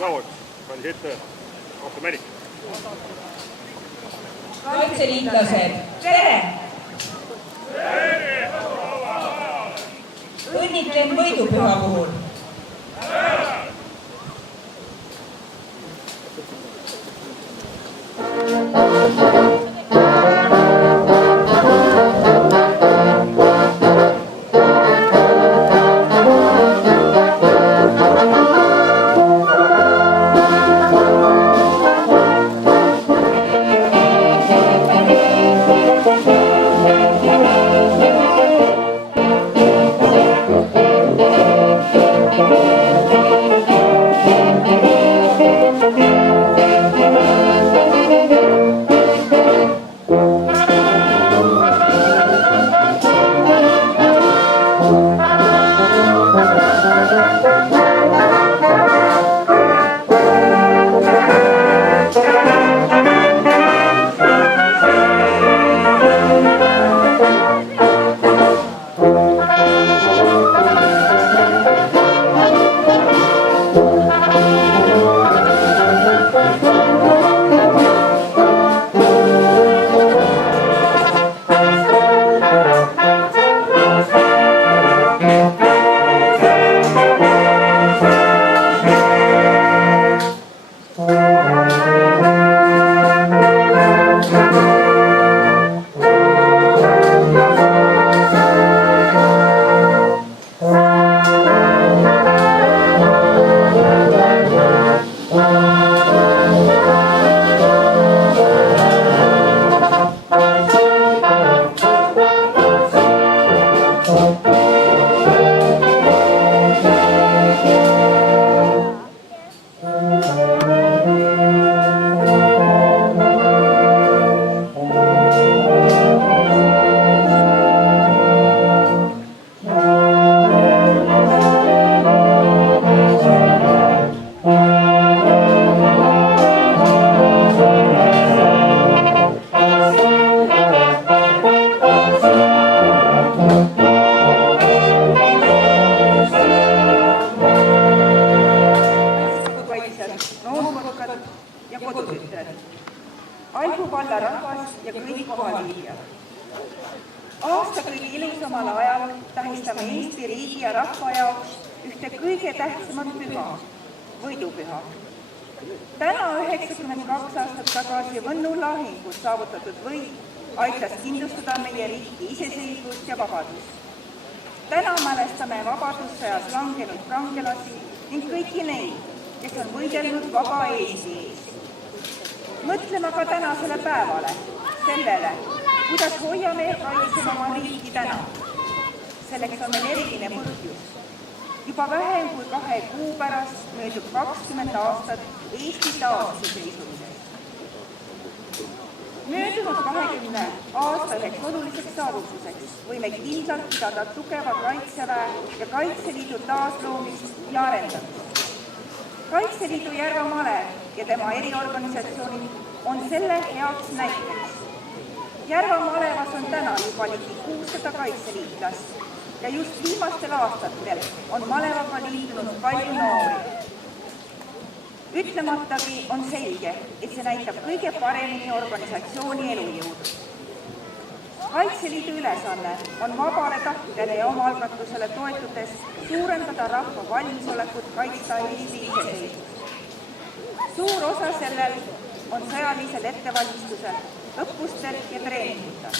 Bravo, pani ette automänik. Kaitseliitlased, tere! Õnnitlen võidupüha puhul. Aigu valla rahvas ja kõik kohalviijad. Aasta kõige ilusamal ajal tähistame Eesti riigi ja rahva jaoks ühte kõige tähtsamat püha, võidupüha. Täna 92 aastat tagasi Võnnu lahingus saavutatud võit aitas kindlustada meie riigi iseseisvust ja vabadust. Täna mälestame vabadussõjas langenud kangelasi ning kõiki neid, kes on võidelnud vaba Eesti ees. Mõtleme ka tänasele päevale, sellele, kuidas hoiame ja kaitseme oma riiki täna. Selleks on meil eriline põhjus. Juba vähem kui 2 kuu pärast möödub 20 aastat Eesti taasiseseisvumisest. Möödunud 20 aasta üheks oluliseks saavutuseks võime kindlalt pidada tugeva Kaitseväe ja Kaitseliidu taasloomist ja arendamist. Kaitseliidu Järva Malev ja tema eriorganisatsioonid on selle heaks näiteks. Järva Malevas on täna juba ligi 600 kaitseliitlast ja just viimastel aastatel on Malevaga liitunud palju noori. Ütlematagi on selge, et see näitab kõige paremini organisatsiooni elujõudu. Kaitseliidu ülesanne on vabale tahtele ja omaalgatusele toetudes suurendada rahva valmisolekut kaitsta Eesti iseseisvust. Suur osa sellel on sõjalisel ettevalmistusel, õppustel ja treeningutel.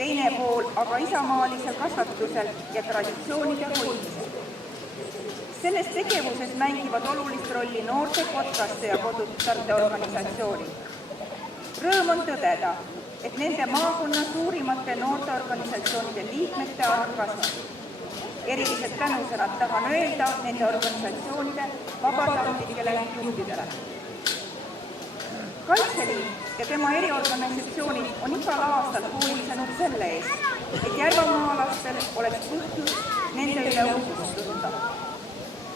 Teine pool aga isamaalisel kasvatusel ja traditsioonide hoidmisel. Selles tegevuses mängivad olulist rolli noorte podcaste ja kodutarte organisatsioonid. Rõõm on tõdeda, et nende maakonna suurimate noorteorganisatsioonide liikmete arv kasvab. Eriliselt tänusõnad tahan öelda nende organisatsioonide vabatahtlikele juhtidele. Kaitseliit ja tema eriorganisatsioonid on igal aastal hoolitsenud selle eest, et järvamaalastel oleks põhjus nende üle uhkust tunda.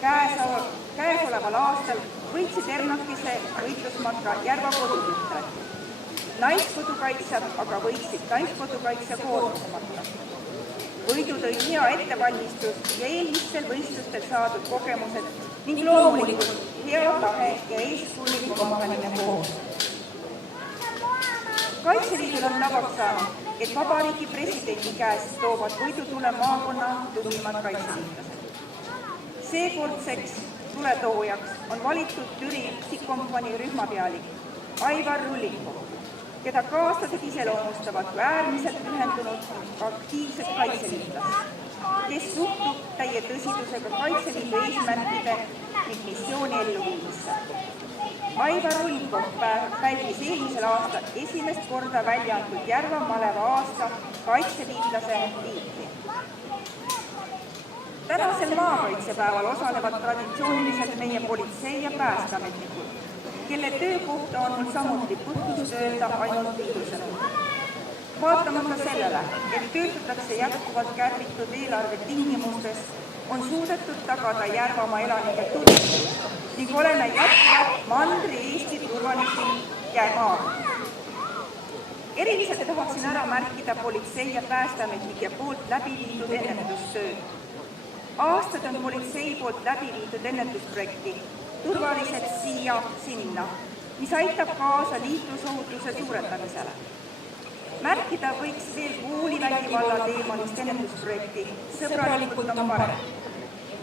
Käesoleval aastal võitsid Ernakise võitlusmatka Järva kodutütred. Naiskodukaitsjad aga võitsid naiskodukaitsja koormusmatka. Võidu tõi hea ettevalmistus ja eelmistel võistlustel saadud kogemused ning loomulikult hea tahe ja eeskujulik omavaheline koostöö. Kaitseliidul on tavaks saanud, et Vabariigi presidendi käest toovad võidutule maakonna tusimad kaitseliitlased. Seekordseks tuletoojaks on valitud Türi üksikkompanii rühmapealik Aivar Rulikov, keda kaaslased iseloomustavad kui äärmiselt pühendunud aktiivset kaitseliitlast, kes suhtub täie tõsidusega Kaitseliidu eesmärkide ning missiooni elluviimisse. Aivar Rulikov pälvis eelmisel aastal esimest korda välja antud Järva maleva aasta kaitseliitlase tiitli. Tänasel maakaitsepäeval osalevad traditsiooniliselt meie politsei- ja päästeametnikud, kelle töökohta on mul samuti põhjust öelda ainult kiidusõnu. Vaatamata sellele, et töötatakse jätkuvalt kärbitud eelarve tingimustes, on suudetud tagada Järvamaa elanike turvalisus ning oleme jätkuvalt Mandri-Eesti turvalisim maa. Eriliselt tahaksin ära märkida politsei- ja päästeametnike poolt läbi viidud ennetustööd. Aastad on politsei poolt läbi viidud ennetusprojekti Turvalised siia sinna, mis aitab kaasa liiklusohutuse suurendamisele. Märkida võiks veel koolivägivalla teemalist ennetusprojekti Sõbralikult on parem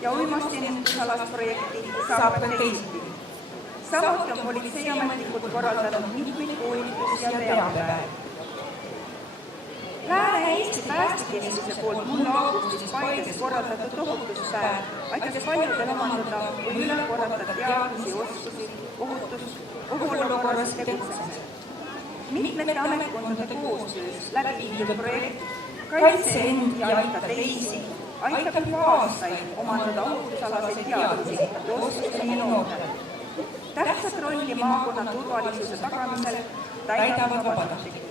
ja uimastiennetusalast projekti Saab ka teistpidi. Samuti on politseiametnikud korraldanud mitmeid koolitusi ja teabepäevi. Lääne-Eesti päästekeskuse poolt mulle augustis Paides korraldatud ohutuspäev aitas paljudel omandada või üle korrata teadmisi ja oskusi ohuolukorras tegutsemisel. Mitmete ametkondade koostöös läbi viidud projekt Kaitse end ja aita teisi aitab juba aastaid omandada ohutusalaseid teadmisi ja oskusi meie noortele. Tähtsat rolli maakonna turvalisuse tagamisel täidavad vabatahtlikud.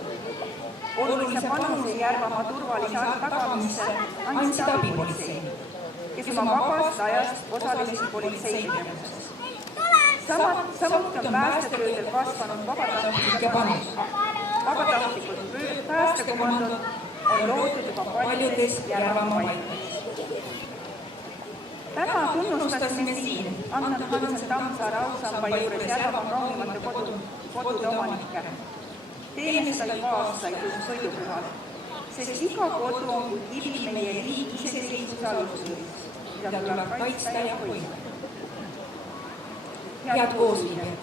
Olulise panuse Järvamaa turvalise tagamisse andsid abipolitsei, kes oma vabast ajast osalesid politsei tegevuses. Samuti on päästetöödel kasvanud vabatahtlike panus. Vabatahtlikud päästekomandod on loodud juba paljudes Järvamaa paikades. Täna tunnustasime siin Anna Hansen Tammsaare ausamba juures Järvamaa kaunimate kodude omanikke. Teeme seda juba aastaid just võidupühal, sest iga kodu on kui kivi meie riigi iseseisvuse alustöös, mida tuleb kaitsta ja hoida. Head koosliikmed,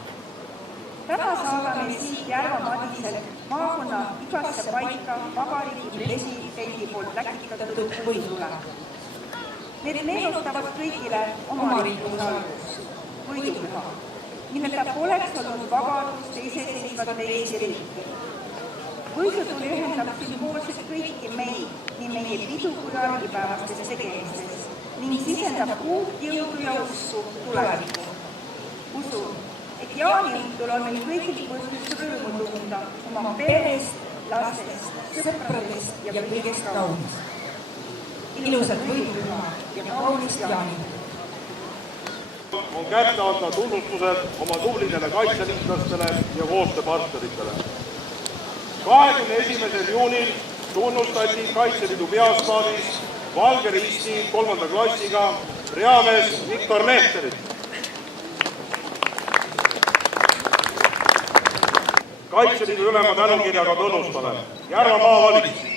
täna saadame siit Järva-Madiselt maakonna igasse paika Vabariigi presidendi poolt läkitatud võidule. Need meenutavad kõigile oma riikluse algust, võidupüha, milleta poleks olnud vabadust ja iseseisvat Eesti riiki. Võidutuli ühendab sümboolselt kõiki meid, nii meie pidu kui argipäevastes tegemistes ning sisendab uut jõudu ja usku tulevikku. Usun, et jaaniõhtul on meil kõigil põhjust rõõmu tunda oma perest, lastest, sõpradest ja kõigest kaunist. Ilusat võidupüha ja kaunist jaaniõhtu! On kätte anda tunnustused oma tublidele kaitseliitlastele ja koostööpartneritele. 21. juunil tunnustati Kaitseliidu peastaabis Valge Risti 3. klassiga reamees Viktor Mehterit. Kaitseliidu ülema tänukirjaga tunnustame Järva maavalitsus.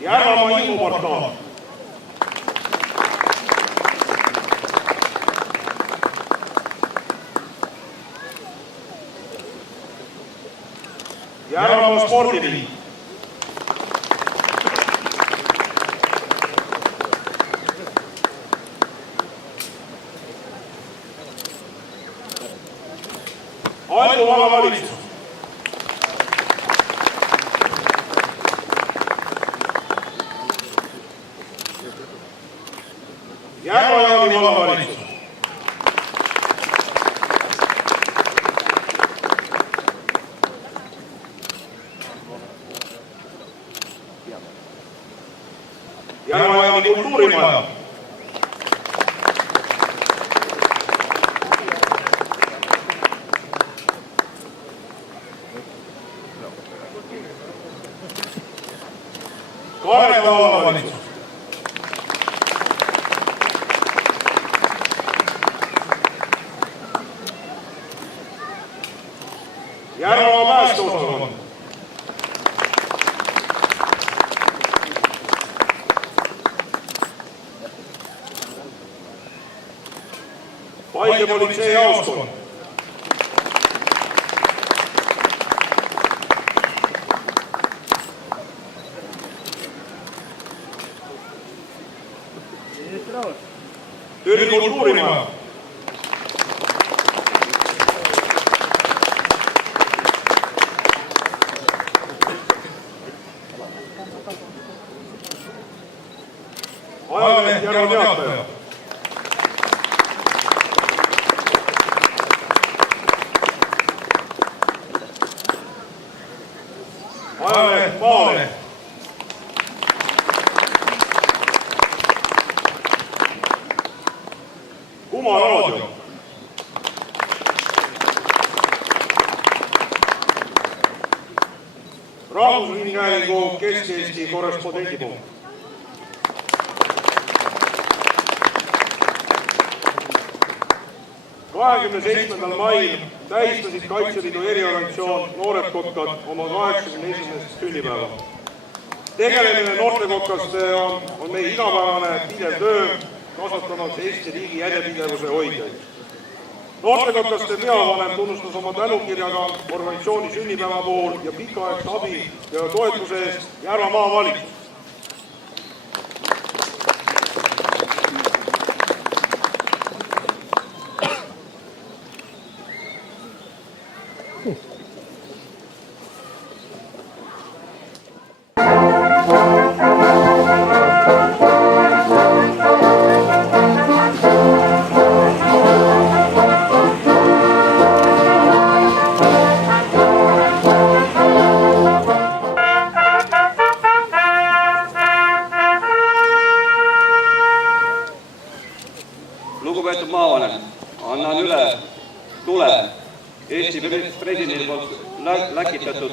Järvamaa infoportaal. Järvamaa spordiliit. Aidu vallavalitsus. Järva-Jaani vallavalitsus. Järva-Jaani kultuurimaja. Paide politseijaoskond, Türi kultuurimaja, ajaleht Järva Teataja, ajaleht Maaleht, Kuma raadio, Rahvusringhäälingu Kesk-Eesti korrespondendipunkt, ...27. mail tähistasid Kaitseliidu eriorganisatsioon Noored Kotkad oma 81. sünnipäeva. Tegelemine noortekokastega on meie igapäevane pidev töö, kasvatamaks Eesti riigi järjepidevuse hoidjaid. Noortekokaste peavanem tunnustas oma tänukirjaga organisatsiooni sünnipäeva puhul ja pikaaegse abi ja toetuse eest Järva maavalitsust. Lugupeetud maavanem, annan üle tule Eesti presidendi poolt läkitatud,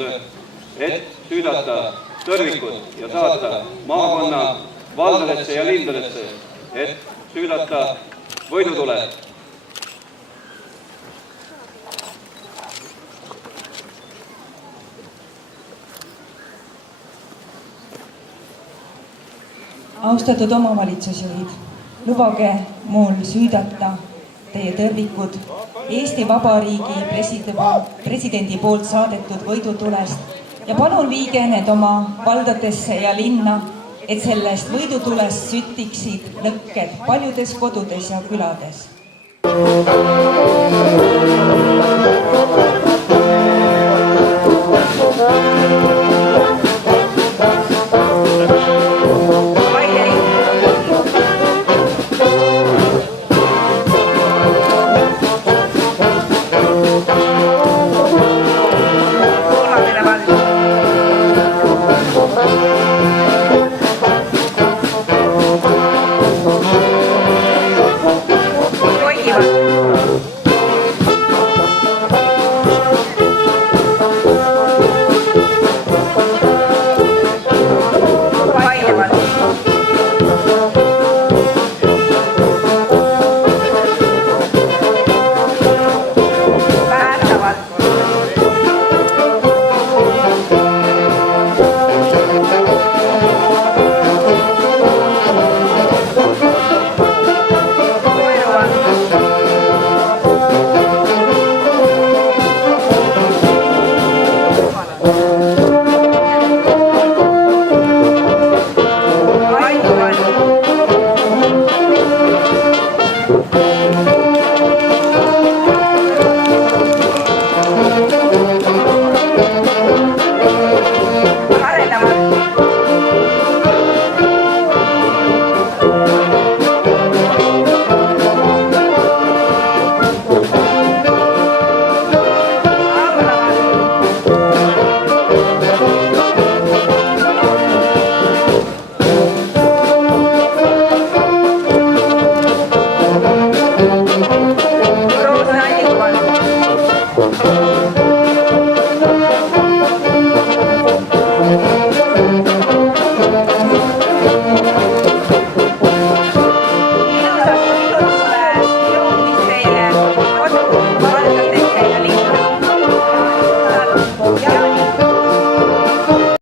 et süüdata tõrvikud ja saata maakonna valdadesse ja lindadesse, et süüdata võidutule. Austatud omavalitsusjuhid, lubage mul süüdata teie tõrvikud Eesti Vabariigi presidendi poolt saadetud võidutulest ja palun viige need oma valdadesse ja linna, et sellest võidutulest süttiksid lõkked paljudes kodudes ja külades.